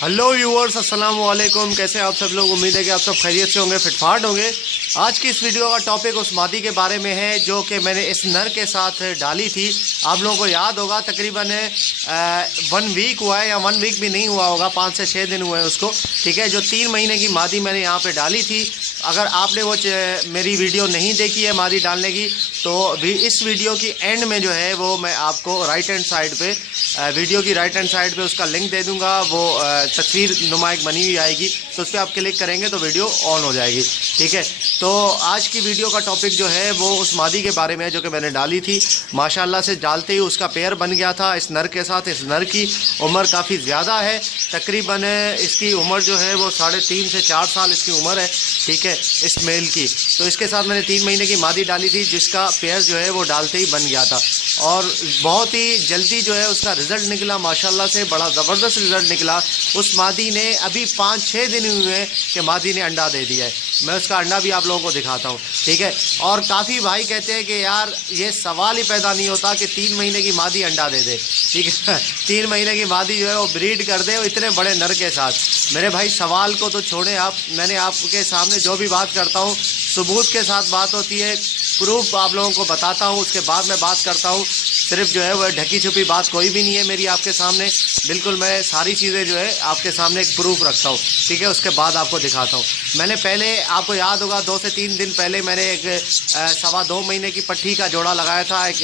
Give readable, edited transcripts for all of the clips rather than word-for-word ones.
Hello viewers, अस्सलाम वालेकुम। कैसे आप सब लोग? उम्मीद है कि आप सब खैरियत से होंगे, फिटफाट होंगे। आज की इस वीडियो का टॉपिक उस मादी के बारे में है जो कि मैंने इस नर के साथ डाली थी। आप लोगों को याद होगा तकरीबन 1 वीक हुआ है या 1 वीक भी नहीं हुआ होगा, 5 से 6 दिन हुए हैं उसको। ठीक है, जो 3 महीने की मादी मैंने यहाँ पे डाली थी। अगर आपने वो मेरी वीडियो नहीं देखी है मादी डालने की, तो भी इस वीडियो की एंड में जो है वो मैं आपको राइट हैंड साइड पे वीडियो की राइट हैंड साइड पे उसका लिंक दे दूंगा। वो तस्वीर नुमा एक बनी हुई आएगी, तो उस पर आप क्लिक करेंगे तो वीडियो ऑन हो जाएगी। ठीक है, तो आज की वीडियो का टॉपिक जो है वो उस मादी के बारे में है जो कि मैंने डाली थी। माशाल्लाह से डालते ही उसका पेयर बन गया था इस नर के साथ। इस नर की उम्र काफ़ी ज़्यादा है, तकरीबन इसकी उम्र जो है वो 3.5 से 4 साल इसकी उम्र है। ठीक है, इस मेल की। तो इसके साथ मैंने 3 महीने की मादी डाली थी जिसका पेयर जो है वो डालते ही बन गया था, और बहुत ही जल्दी जो है उसका रिज़ल्ट निकला। माशाल्लाह से बड़ा ज़बरदस्त रिज़ल्ट निकला। उस मादी ने अभी 5-6 दिन हुए हैं कि मादी ने अंडा दे दिया है। मैं उसका अंडा भी आप लोगों को दिखाता हूँ। ठीक है, और काफ़ी भाई कहते हैं कि यार ये सवाल ही पैदा नहीं होता कि 3 महीने की मादी अंडा दे दे। ठीक है 3 महीने की मादी जो है वो ब्रीड कर दे इतने बड़े नर के साथ। मेरे भाई सवाल को तो छोड़ें आप, मैंने आपके सामने जो भी बात करता हूँ सबूत के साथ बात होती है, प्रूफ आप लोगों को बताता हूँ, उसके बाद मैं बात करता हूँ। सिर्फ जो है वह ढकी छुपी बात कोई भी नहीं है मेरी आपके सामने। बिल्कुल मैं सारी चीज़ें जो है आपके सामने एक प्रूफ रखता हूँ। ठीक है, उसके बाद आपको दिखाता हूँ। मैंने पहले, आपको याद होगा 2 से 3 दिन पहले मैंने एक 2.25 महीने की पट्टी का जोड़ा लगाया था एक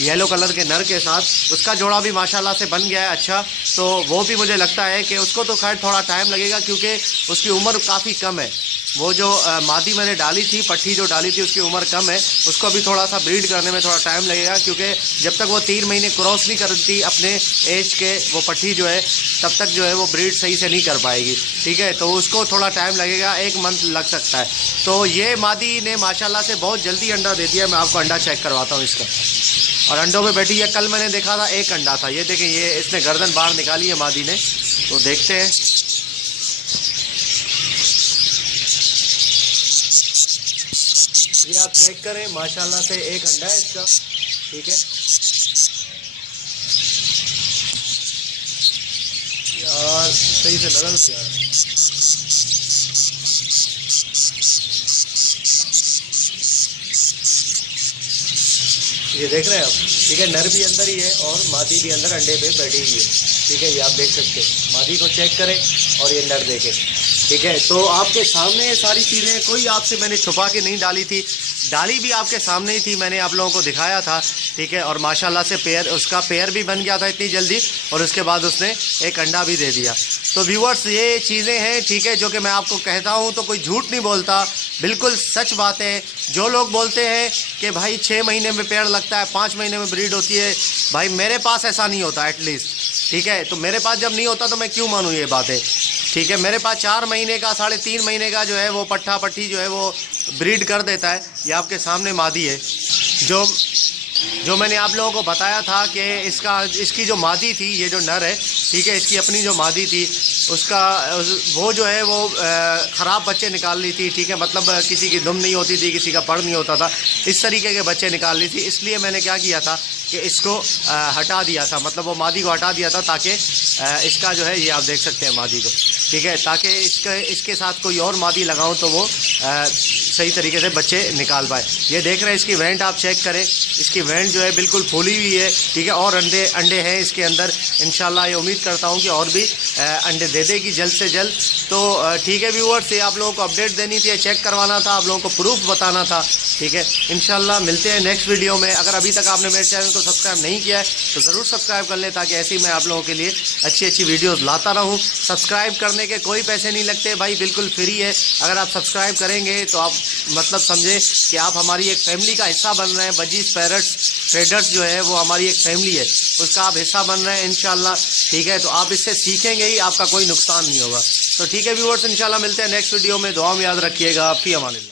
येलो कलर के नर के साथ। उसका जोड़ा भी माशाल्लाह से बन गया है अच्छा। तो वो भी मुझे लगता है कि उसको तो खैर थोड़ा टाइम लगेगा क्योंकि उसकी उम्र काफ़ी कम है। वो जो मादी मैंने डाली थी, पट्टी जो डाली थी उसकी उम्र कम है, उसको अभी थोड़ा सा ब्रीड करने में थोड़ा टाइम लगेगा क्योंकि जब तक वो 3 महीने क्रॉस नहीं करती अपने एज के, वो पट्टी जो है तब तक जो है वो ब्रीड सही से नहीं कर पाएगी। ठीक है, तो उसको थोड़ा टाइम लगेगा, 1 मंथ लग सकता है। तो ये मादी ने माशाल्लाह से बहुत जल्दी अंडा दे दिया। मैं आपको अंडा चेक करवाता हूँ इसका। और अंडों पे बैठी है, कल मैंने देखा था 1 अंडा था। ये देखें, ये इसने गर्दन बाहर निकाली है मादी ने, तो देखते हैं। ये आप चेक करें, माशाल्लाह से 1 अंडा है इसका। ठीक है, यार सही से लगा यार। ये देख रहे हैं आप? ठीक है, नर भी अंदर ही है और मादी भी अंदर अंडे पे बैठी हुई है। ठीक है, ये आप देख सकते हैं। मादी को चेक करें और ये नर देखें। ठीक है, तो आपके सामने ये सारी चीज़ें, कोई आपसे मैंने छुपा के नहीं डाली थी, डाली भी आपके सामने ही थी, मैंने आप लोगों को दिखाया था। ठीक है, और माशाल्लाह से पेयर, उसका पेयर भी बन गया था इतनी जल्दी, और उसके बाद उसने 1 अंडा भी दे दिया। तो व्यूअर्स ये चीज़ें हैं, ठीक है, जो कि मैं आपको कहता हूँ तो कोई झूठ नहीं बोलता, बिल्कुल सच बात है। जो लोग बोलते हैं कि भाई 6 महीने में पेड़ लगता है, 5 महीने में ब्रीड होती है, भाई मेरे पास ऐसा नहीं होता एटलीस्ट। ठीक है, तो मेरे पास जब नहीं होता तो मैं क्यों मानूँ ये बातें। ठीक है, मेरे पास 4 महीने का, 3.5 महीने का जो है वो पट्टी जो है वो ब्रीड कर देता है। ये आपके सामने मादी है जो मैंने आप लोगों को बताया था कि इसकी जो मादी थी, ये जो नर है, ठीक है, इसकी अपनी जो मादी थी उसका वो जो है वो ख़राब बच्चे निकाल ली थी। ठीक है, मतलब किसी की दुम नहीं होती थी, किसी का पड़ नहीं होता था, इस तरीके के बच्चे निकाल ली थी। इसलिए मैंने क्या किया था कि इसको हटा दिया था, मतलब वो मादी को हटा दिया था ताकि इसका जो है, ये आप देख सकते हैं मादी को। ठीक है, ताकि इसके साथ कोई और मादी लगाऊं तो वो सही तरीके से बच्चे निकाल पाए। ये देख रहे हैं, इसकी वेंट आप चेक करें, इसकी वेंट जो है बिल्कुल फूली हुई है। ठीक है, और अंडे हैं इसके अंदर। इंशाल्लाह ये उम्मीद करता हूँ कि और भी अंडे दे देगी जल्द से जल्द। तो ठीक है व्यूअर्स, ये आप लोगों को अपडेट देनी थी, चेक करवाना था, आप लोगों को प्रूफ बताना था। ठीक है, इंशाल्लाह मिलते हैं नेक्स्ट वीडियो में। अगर अभी तक आपने मेरे चैनल को सब्सक्राइब नहीं किया है तो ज़रूर सब्सक्राइब कर लें, ताकि ऐसे ही मैं आप लोगों के लिए अच्छी वीडियोस लाता रहूं। सब्सक्राइब करने के कोई पैसे नहीं लगते भाई, बिल्कुल फ्री है। अगर आप सब्सक्राइब करेंगे तो आप मतलब समझे कि आप हमारी एक फैमिली का हिस्सा बन रहे हैं। बजीज पैरट्स ट्रेडर्स जो है वो हमारी एक फैमिली है, उसका आप हिस्सा बन रहे हैं इंशाल्लाह। ठीक है, तो आप इससे सीखेंगे ही, आपका कोई नुकसान नहीं होगा। तो ठीक है व्यूअर्स, इंशाल्लाह मिलते हैं नेक्स्ट वीडियो में। दुआ में याद रखिएगा। फी अमानिल्लाह।